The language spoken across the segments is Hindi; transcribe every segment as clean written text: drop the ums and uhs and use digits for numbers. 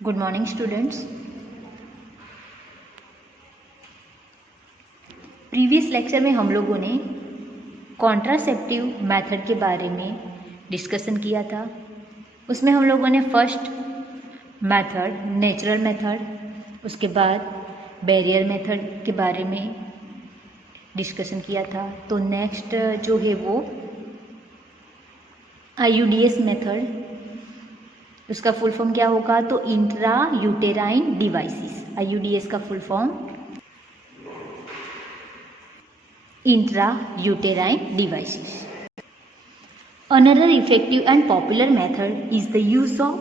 Good morning students. Previous lecture में हम लोगों ने कॉन्ट्रासेप्टिव मेथड के बारे में डिस्कशन किया था। उसमें हम लोगों ने फर्स्ट मेथड नेचुरल मेथड, उसके बाद बैरियर मेथड के बारे में डिस्कशन किया था। तो नेक्स्ट जो है वो IUDS मेथड, उसका फुल फॉर्म क्या होगा? तो इंट्रा यूटेराइन डिवाइसेस। IUDS का full form intra uterine devices. Another effective and popular method is the use of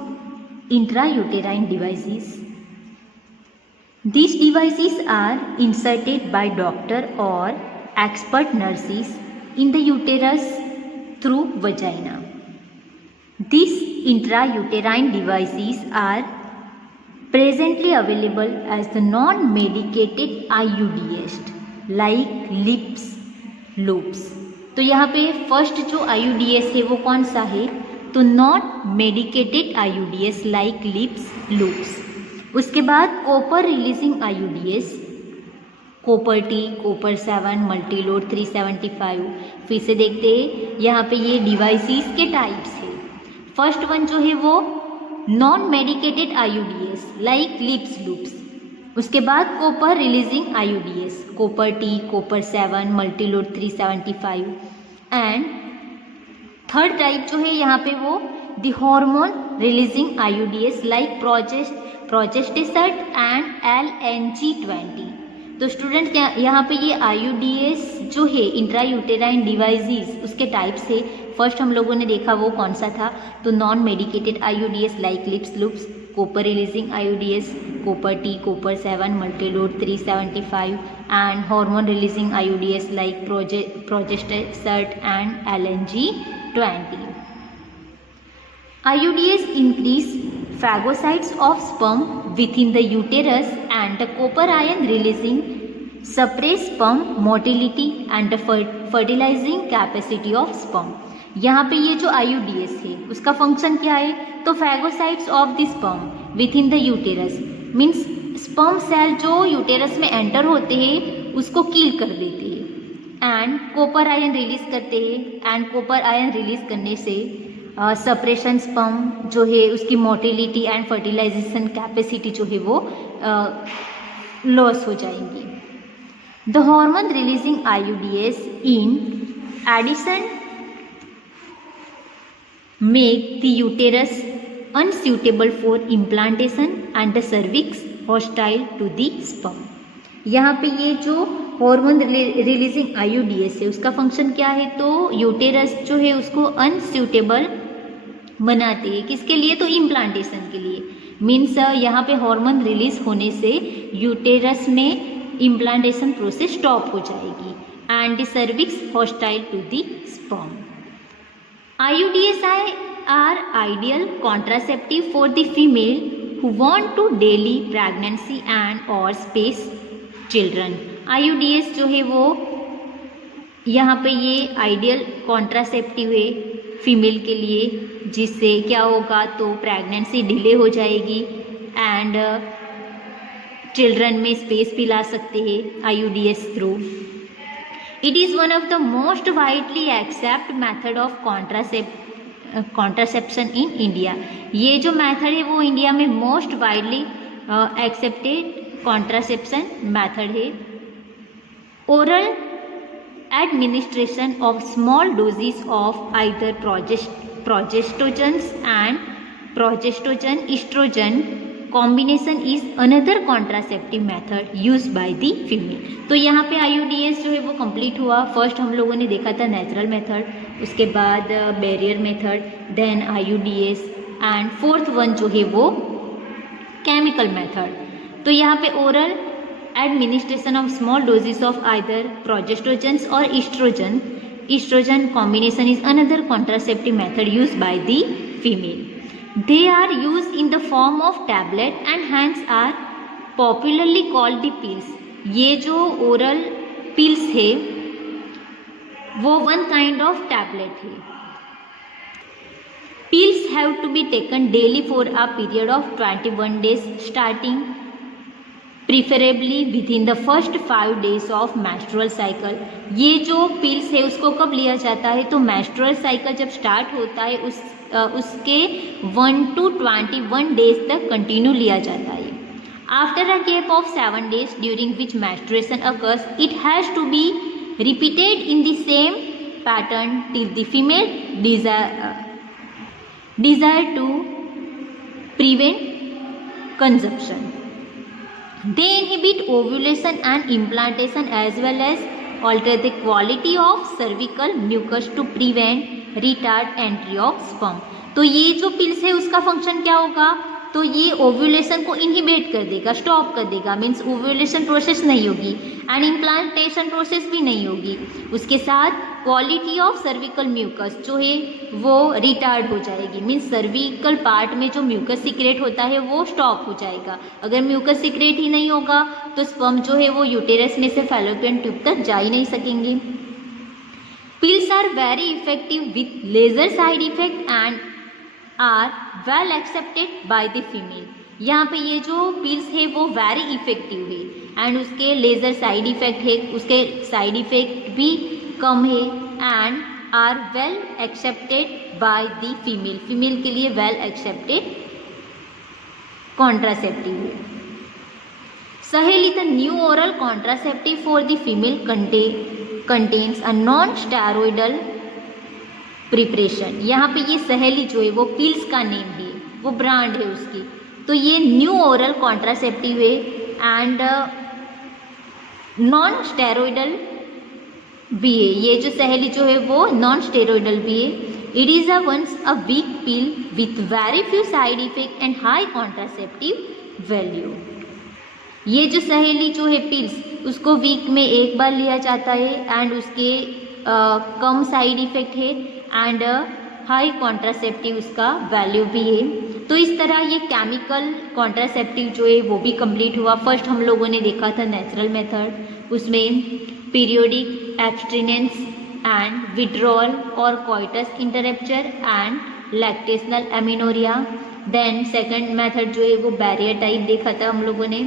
intrauterine devices. These devices are inserted by doctor or expert nurses in the uterus through vagina. These intrauterine devices are presently available as the non-medicated IUDs like lips loops. तो यहाँ पे फर्स्ट जो IUDs है वो कौन सा है? तो non medicated IUDs like Lippes loops. उसके बाद copper releasing IUDs, copper T, copper 7, Multiload 375। फिर से देखते हैं यहाँ पे ये डिवाइसेस के टाइप्स है। फर्स्ट वन जो है वो non medicated IUDs like Lippes loops. उसके बाद copper releasing IUDs, copper T, copper 7, Multiload 375। And third type जो है यहाँ पे वो the hormone releasing IUDs like Progestasert and LNG20। तो स्टूडेंट यहाँ पे ये IUDs जो है इंट्रायूटेराइन डिवाइसेस उसके टाइप से फर्स्ट हम लोगों ने देखा वो कौन सा था? तो non medicated IUDs like Lippes loops, copper releasing IUDs, copper T, copper 7, Multiload 375 and hormone releasing IUDs like Progestasert and LNG20। IUDs increase phagocytes of sperm within the uterus and the copper ion releasing suppress sperm motility and the fertilizing capacity of sperm। यहाँ पे ये जो IUDs है उसका फंक्शन क्या है? तो phagocytes of the sperm within the uterus means sperm cell जो यूटेरस में एंटर होते हैं उसको किल कर देते हैं एंड कॉपर आयन रिलीज करते हैं। एंड कॉपर आयन रिलीज करने से सप्रेशन स्पर्म जो है उसकी मोटिलिटी एंड फर्टिलाइजेशन कैपेसिटी जो है वो लॉस हो जाएंगी। The hormone releasing IUDs in addition make the uterus unsuitable for implantation and the cervix hostile to the sperm। यहाँ पे ये जो हार्मोन रिलीजिंग IUDs है उसका फंक्शन क्या है? तो यूटेरस जो है उसको अनसूटेबल बनाते हैं। किसके लिए? तो इम्प्लांटेशन के लिए। मीन्स यहाँ पे हार्मोन रिलीज होने से यूटेरस में इम्प्लांटेशन प्रोसेस स्टॉप हो जाएगी and the cervix hostile to the sperm. IUDs are ideal contraceptive for the female who want to daily pregnancy and or space children। IUDs जो है वो यहाँ पे ये आइडियल कॉन्ट्रासेप्टिव है फीमेल के लिए, जिससे क्या होगा? तो प्रेगनेंसी डिले हो जाएगी एंड चिल्ड्रन में स्पेस भी ला सकते हैं IUDs through. It is one of the most widely accepted method of contraception in India। ये जो मेथड है वो इंडिया में most widely accepted contraception method है। Oral administration of small doses of either progestogens and progestogen estrogen combination is another contraceptive method use by the female. तो यहाँ पे IUDs जो है वो कंप्लीट हुआ। फर्स्ट हम लोगों ने देखा था नेचुरल मेथड, उसके बाद barrier method, then IUDs and fourth one जो है वो केमिकल मेथड। तो यहाँ पे oral administration of small doses of either progestogens और estrogen combination is another contraceptive method use by the female. They are used in the form of tablet and hence are popularly called the pills। ये जो ओरल पिल्स है वो वन काइंड ऑफ टैबलेट है। Pills have to be taken daily for a period of 21 days starting preferably with in the first 5 days of menstrual cycle। ये जो पिल्स है उसको कब लिया जाता है, तो menstrual cycle जब स्टार्ट होता है उसके 1 to 21 days तक कंटिन्यू लिया जाता है। After a gap of 7 days during which menstruation occurs, it has to be repeated in the same pattern till the female desire to prevent consumption. They inhibit ovulation and implantation as well as alter the quality of cervical mucus to prevent retard entry of sperm। तो ये जो पिल्स है उसका फंक्शन क्या होगा, तो ये ओव्यूलेशन को इनहिबिट कर देगा, स्टॉप कर देगा, मीन्स ओव्यूलेशन प्रोसेस नहीं होगी एंड इम्प्लांटेशन प्रोसेस भी नहीं होगी। उसके साथ क्वालिटी ऑफ सर्विकल म्यूकस जो है वो रिटार्ड हो जाएगी, मीन्स सर्विकल पार्ट में जो म्यूकस सीक्रेट होता है वो स्टॉप हो जाएगा। अगर म्यूकस सीक्रेट ही नहीं होगा तो स्पर्म जो है वो यूटेरस में से फैलोपियन ट्यूब तक जा ही नहीं सकेंगे। Pills are very effective with lesser side effect and are well accepted by the female. यहाँ पे ये जो पिल्स है वो वेरी इफेक्टिव है एंड उसके लेजर साइड इफेक्ट है, उसके साइड इफेक्ट भी कम है and are well accepted by the female. Female के लिए वेल एक्सेप्टेड कॉन्ट्रासेप्टिव है। Saheli the new oral contraceptive for the female contains a non steroidal preparation. यहाँ पे ये सहेली जो है वो पिल्स का नेम है, वो ब्रांड है उसकी। तो ये न्यू ओरल कॉन्ट्रासेप्टिव है एंड नॉन स्टेरॉइडल भी है। ये जो सहेली जो है वो नॉन स्टेरॉइडल भी है। It is once a week pill with very few side effect and high contraceptive value. ये जो सहेली जो है पिल्स उसको वीक में एक बार लिया जाता है एंड उसके कम साइड इफेक्ट है एंड हाई कॉन्ट्रासेप्टिव उसका वैल्यू भी है। तो इस तरह ये केमिकल कॉन्ट्रासेप्टिव जो है वो भी कंप्लीट हुआ। फर्स्ट हम लोगों ने देखा था नेचुरल मेथड, उसमें पीरियोडिक एब्स्टिनेंस एंड विड्रॉल और coitus interruptus and lactational amenorrhoea. Then second method जो है वो बैरियर टाइप देखा था हम लोगों ने।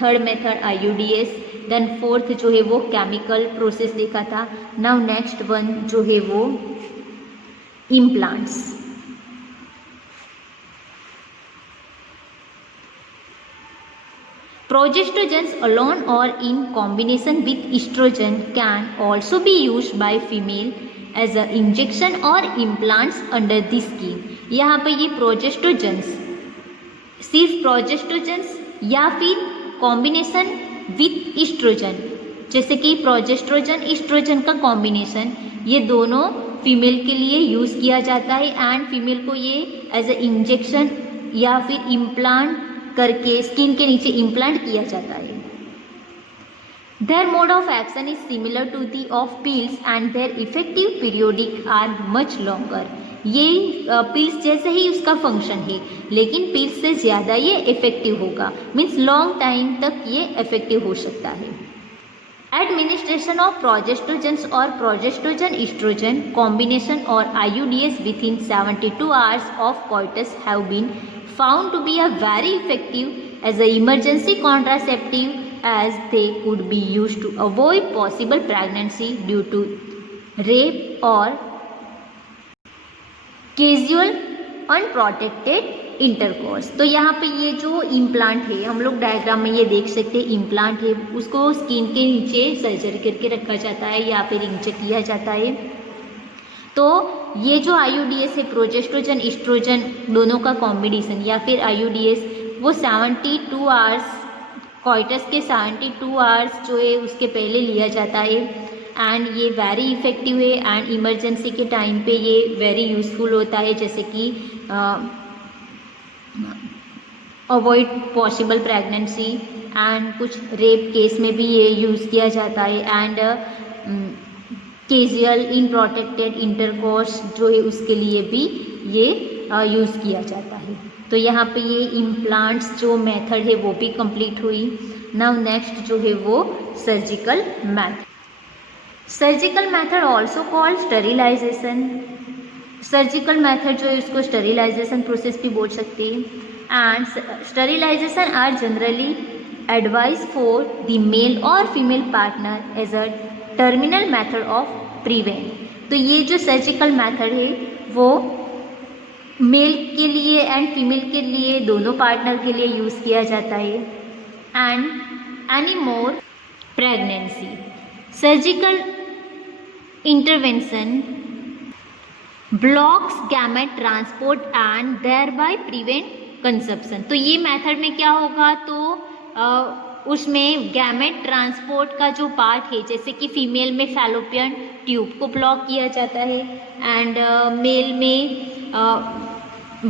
Third method IUDS। Then fourth जो है वो केमिकल प्रोसेस देखा था। नाउ नेक्स्ट वन जो है वो implants। Progestogens alone or in combination with estrogen can also be used by female as a injection or implants under the skin। यहाँ पे ये प्रोजेस्टोजेंस, सिर्फ प्रोजेस्टोजेंस या फिर कॉम्बिनेशन विथ ईस्ट्रोजन, जैसे कि प्रोजेस्ट्रोजन ईस्ट्रोजन का कॉम्बिनेशन, ये दोनों फीमेल के लिए यूज़ किया जाता है एंड फीमेल को ये एज ए इंजेक्शन या फिर इम्प्लांट करके स्किन के नीचे इम्प्लांट किया जाता है। Their mode of action is similar to the of pills and their effective periodic are much longer. ये पिल्स जैसे ही उसका फंक्शन है लेकिन पिल्स से ज़्यादा ये इफेक्टिव होगा, मीन्स लॉन्ग टाइम तक ये इफेक्टिव हो सकता है। Administration of progestogens or progestogen estrogen combination or IUDS within 72 hours of coitus have been found to be a very effective as an emergency contraceptive as they could be used to avoid possible pregnancy due to rape or casual unprotected intercourse. तो यहाँ पे ये जो इम्प्लांट है, हम लोग डायग्राम में ये देख सकते हैं, इम्प्लांट है, उसको स्किन के नीचे सर्जरी करके रखा जाता है या फिर इंजेक्ट किया जाता है। तो ये जो IUDS है, प्रोजेस्ट्रोजन एस्ट्रोजन दोनों का कॉम्बिनेशन या फिर IUDS, वो 72 आवर्स, कोइटस के 72 आवर्स जो है उसके पहले लिया जाता है एंड ये वेरी इफेक्टिव है एंड इमरजेंसी के टाइम पे ये वेरी यूज़फुल होता है, जैसे कि अवॉइड पॉसिबल प्रेगनेंसी एंड कुछ रेप केस में भी ये यूज़ किया जाता है and casual in protected intercourse जो है उसके लिए भी ये यूज़ किया जाता है। तो यहाँ पे ये इम्प्लांट्स जो मेथड है वो भी कंप्लीट हुई। नाउ नेक्स्ट जो है वो surgical method. Surgical method also called sterilisation, surgical method जो है उसको स्टरिलाइजेशन प्रोसेस भी बोल सकते हैं. And sterilisation are generally advise for the male और female partner as a terminal method of prevent. तो ये जो सर्जिकल मेथड है वो मेल के लिए एंड फीमेल के लिए, दोनों पार्टनर के लिए यूज़ किया जाता है. And any more pregnancy, surgical intervention blocks gamete transport and thereby prevent conception. तो ये मेथड में क्या होगा, तो उसमें गैमेट ट्रांसपोर्ट का जो पार्ट है, जैसे कि फीमेल में फैलोपियन ट्यूब को ब्लॉक किया जाता है एंड मेल में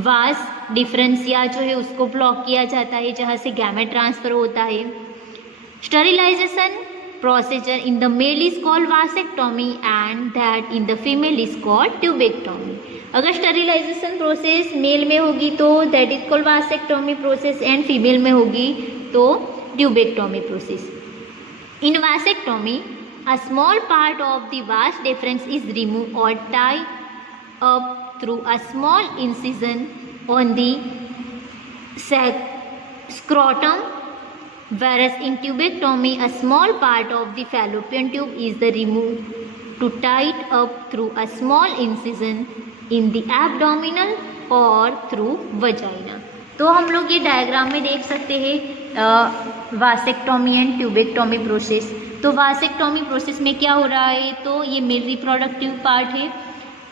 वास डिफरेंसिया जो है उसको ब्लॉक किया जाता है, जहाँ से गैमेट ट्रांसफर होता है. Sterilisation procedure in the male is called vasectomy and that in the female is called tubectomy. अगर स्टरिलाइजेशन प्रोसेस मेल में होगी तो that is called vasectomy process and female में होगी तो tubectomy process. In vasectomy a small part of the vas deferens is removed or tied up through a small incision on the scrotum, whereas in tubectomy a small part of the fallopian tube is removed to tie it up through a small incision in the abdominal or through vagina. तो हम लोग ये डायग्राम में देख सकते हैं वासेक्टोमी एंड ट्यूबेक्टोमी प्रोसेस. तो वासेक्टोमी प्रोसेस में क्या हो रहा है, तो ये मेल रिप्रोडक्टिव पार्ट है.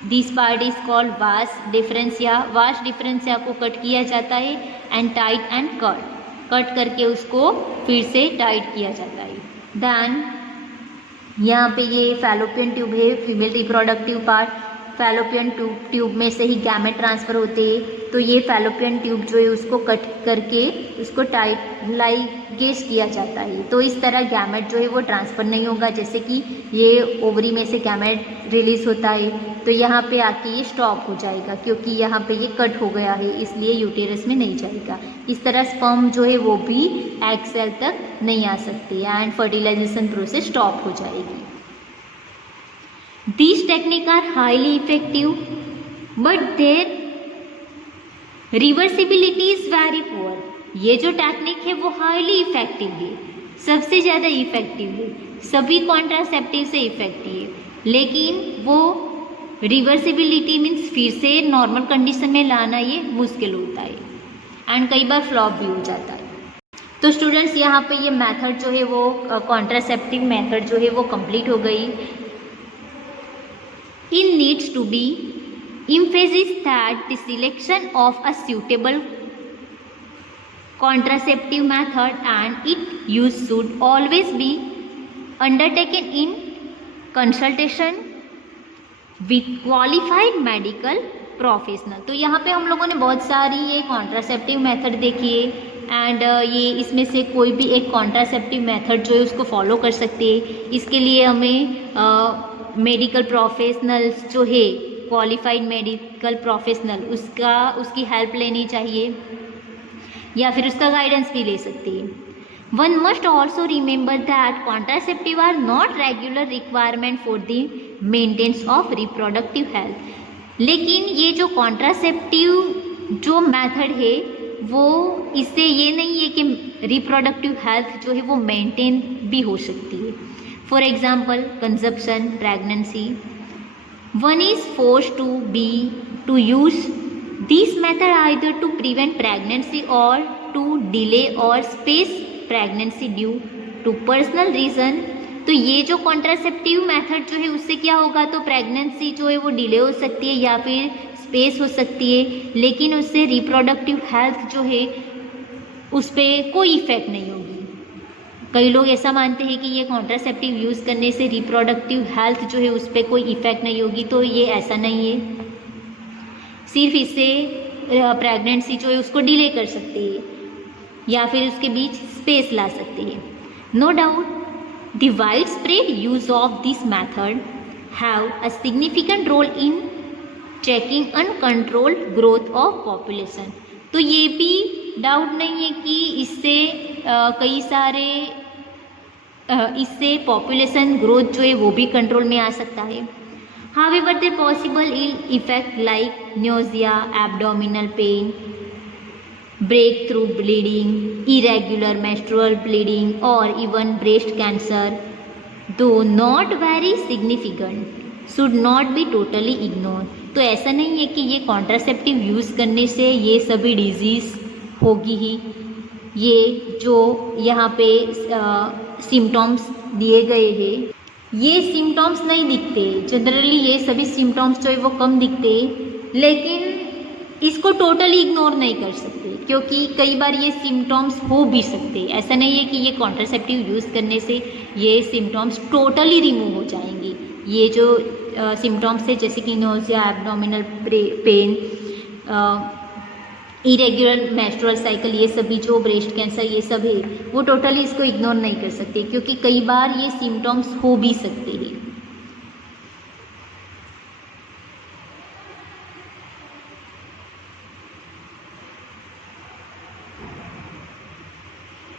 दिस पार्ट इज कॉल्ड वास डिफरेंसिया. वास डिफरेंसिया को कट किया जाता है एंड टाइट एंड कट करके उसको फिर से टाइट किया जाता है. देन यहाँ पे ये फैलोपियन ट्यूब है, female reproductive part. Fallopian tube में से ही गैमेट ट्रांसफ़र होते हैं, तो ये फैलोपियन ट्यूब जो है उसको कट करके उसको टाइट लाइगेज किया जाता है. तो इस तरह गैमेट जो है वो ट्रांसफ़र नहीं होगा. जैसे कि ये ओवरी में से गैमेट रिलीज होता है तो यहाँ पे आके ये स्टॉप हो जाएगा, क्योंकि यहाँ पे ये कट हो गया है, इसलिए यूटेरस में नहीं जाएगा. इस तरह स्पर्म जो है वो भी एग सेल तक नहीं आ सकती एंड फर्टिलाइजेशन प्रोसेस स्टॉप हो जाएगी. These techniques are highly effective, but their reversibility is very poor. ये जो टेक्निक है वो हाईली इफेक्टिव है, सबसे ज़्यादा इफेक्टिव है, सभी कॉन्ट्रासेप्टिव से इफेक्टिव है, लेकिन वो रिवर्सिबिलिटी मीन्स फिर से नॉर्मल कंडीशन में लाना ये मुश्किल होता है एंड कई बार फ्लॉप भी हो जाता है. तो स्टूडेंट्स यहाँ पे ये मेथड जो है वो कॉन्ट्रासेप्टिव मेथड जो है वो कंप्लीट हो गई. It needs to be emphasized that the selection of a suitable contraceptive method and its use should always be undertaken in consultation with qualified medical professional. तो यहाँ पे हम लोगों ने बहुत सारी ये कॉन्ट्रासेप्टिव मेथड देखी है एंड ये इसमें से कोई भी एक कॉन्ट्रासेप्टिव मेथड जो है उसको फॉलो कर सकते हैं. इसके लिए हमें मेडिकल प्रोफेशनल्स जो है, क्वालिफाइड मेडिकल प्रोफेशनल, उसकी हेल्प लेनी चाहिए या फिर उसका गाइडेंस भी ले सकती है. One must also remember that contraceptive are not regular requirement for the maintenance of reproductive health. लेकिन ये जो कॉन्ट्रासेप्टिव जो मेथड है वो इससे ये नहीं है कि रिप्रोडक्टिव हेल्थ जो है वो मेंटेन भी हो सकती है. For example, conception, pregnancy. One is forced to use this method either to prevent pregnancy or to delay or space pregnancy due to personal reason. तो ये जो कॉन्ट्रासेप्टिव मेथड जो है उससे क्या होगा, तो प्रेगनेंसी जो है वो डिले हो सकती है या फिर स्पेस हो सकती है, लेकिन उससे रिप्रोडक्टिव हेल्थ जो है उस पर कोई इफेक्ट नहीं होगी. कई लोग ऐसा मानते हैं कि ये कॉन्ट्रासेप्टिव यूज़ करने से रिप्रोडक्टिव हेल्थ जो है उस पर कोई इफ़ेक्ट नहीं होगी, तो ये ऐसा नहीं है. सिर्फ इससे प्रेगनेंसी जो है उसको डिले कर सकते हैं या फिर उसके बीच स्पेस ला सकते हैं. No doubt the widespread use of this method have a significant role in checking uncontrolled growth of population. तो ये भी डाउट नहीं है कि इससे कई सारे इससे पॉपुलेशन ग्रोथ जो है वो भी कंट्रोल में आ सकता है. However, the possible ill effect like nausea, abdominal pain, breakthrough bleeding, irregular menstrual bleeding, or even breast cancer, though not very significant, should not be totally ignored. तो ऐसा नहीं है कि ये कॉन्ट्रासेप्टिव यूज़ करने से ये सभी डिजीज़ होगी ही। ये जो यहाँ पे सिम्टॉम्स दिए गए हैं, ये सिम्टॉम्स नहीं दिखते। जनरली ये सभी सिम्टॉम्स जो है वो कम दिखते, लेकिन इसको टोटली इग्नोर नहीं कर सकते, क्योंकि कई बार ये सिम्टॉम्स हो भी सकते। ऐसा नहीं है कि ये कॉन्ट्रासेप्टिव यूज़ करने से ये सिम्टॉम्स टोटली रिमूव हो जाएंगे। ये जो सिम्टॉम्स है जैसे कि nausea, abdominal pain, irregular menstrual cycle, ये सभी जो ब्रेस्ट कैंसर ये सब है, वो टोटली इसको इग्नोर नहीं कर सकते, क्योंकि कई बार ये सिम्टॉम्स हो भी सकते हैं।